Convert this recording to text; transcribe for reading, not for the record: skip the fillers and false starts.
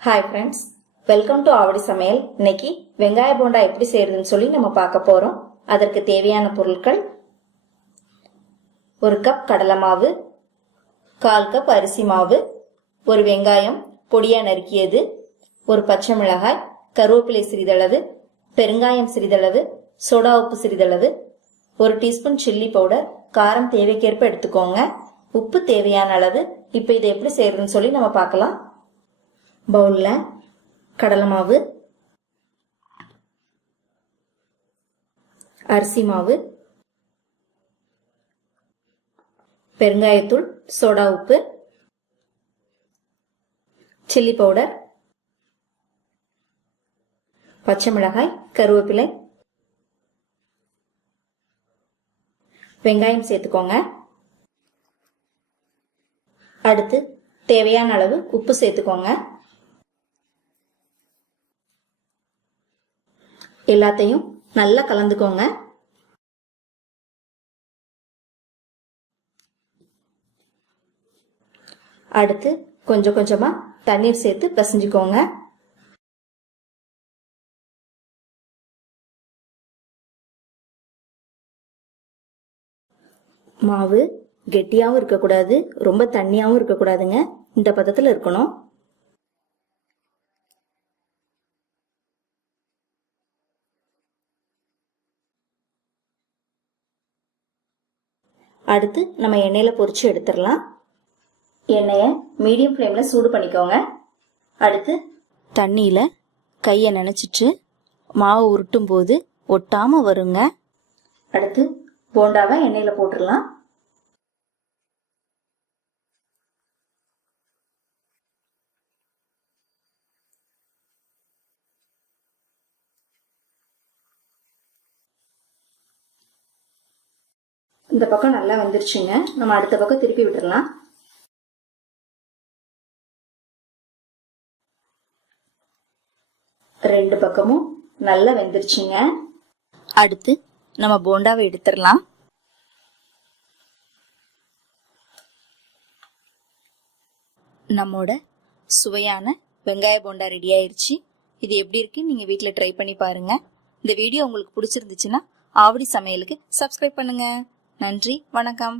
Hi friends, welcome to Avadi Samayal. இன்னைக்கு வெங்காய போண்டா எப்படி செய்யறதுன்னு சொல்லி நம்ம பார்க்க போறோம். அதற்கு தேவையான பொருட்கள்: 1 கப் கடலை மாவு, 1/4 கப் அரிசி மாவு, ஒரு வெங்காயம் பொடியா நறுக்கியது, ஒரு பச்சை மிளகாய், கருவேப்பிலை சிறிதளவு, பெருங்காயம் சிறிதளவு, சோடா உப்பு சிறிதளவு, 1 டீஸ்பூன் சில்லி பவுடர், காரம் தேவைக்கேற்ப எடுத்துக்கோங்க, உப்பு தேவையான அளவு. இப்போ இதை எப்படி செய்யறதுன்னு சொல்லி நம்ம பார்க்கலாம். பவுல்ல கடலை மாவு, அரிசி மாவு, பெருங்காயத்தூள், சோடா உப்பு, சில்லி பவுடர், பச்சை மிளகாய், கருவேப்பிலை, வெங்காயம் சேர்த்துக்கோங்க. அடுத்து தேவையான அளவு உப்பு சேர்த்துக்கோங்க. எல்லாத்தையும் நல்லா கலந்துக்கோங்க. அடுத்து கொஞ்சம் கொஞ்சமா தண்ணீர் சேர்த்து பிசைஞ்சுக்கோங்க. மாவு கெட்டியாவும் இருக்கக்கூடாது, ரொம்ப தண்ணியாவும் இருக்கக்கூடாதுங்க. இந்த பதத்துல இருக்கணும். அடுத்து நம்ம எண்ணெயில பொரிச்சு எடுத்துடலாம். எண்ணெயை மீடியம் ஃப்ளேம்ல சூடு பண்ணிக்கோங்க. அடுத்து தண்ணியில கையை நனைச்சிட்டு மாவு உருட்டும் போது ஒட்டாம வருங்க. அடுத்து போண்டாவை எண்ணெயில போட்டுடலாம். இந்த பக்கம் நல்லா வந்துருச்சுங்க. நம்ம அடுத்த பக்கம் திருப்பி விட்டுறலாம். ரெண்டு பக்கமும் நல்லா வெந்துருச்சுங்க. அடுத்து நம்ம போண்டாவை எடுத்துடலாம். நம்மோட சுவையான வெங்காய போண்டா ரெடி ஆயிருச்சு. இது எப்படி இருக்குன்னு நீங்க வீட்ல ட்ரை பண்ணி பாருங்க. இந்த வீடியோ உங்களுக்கு பிடிச்சிருந்துச்சுன்னா ஆவடி சமையலுக்கு சப்ஸ்கிரைப் பண்ணுங்க. நன்றி, வணக்கம்.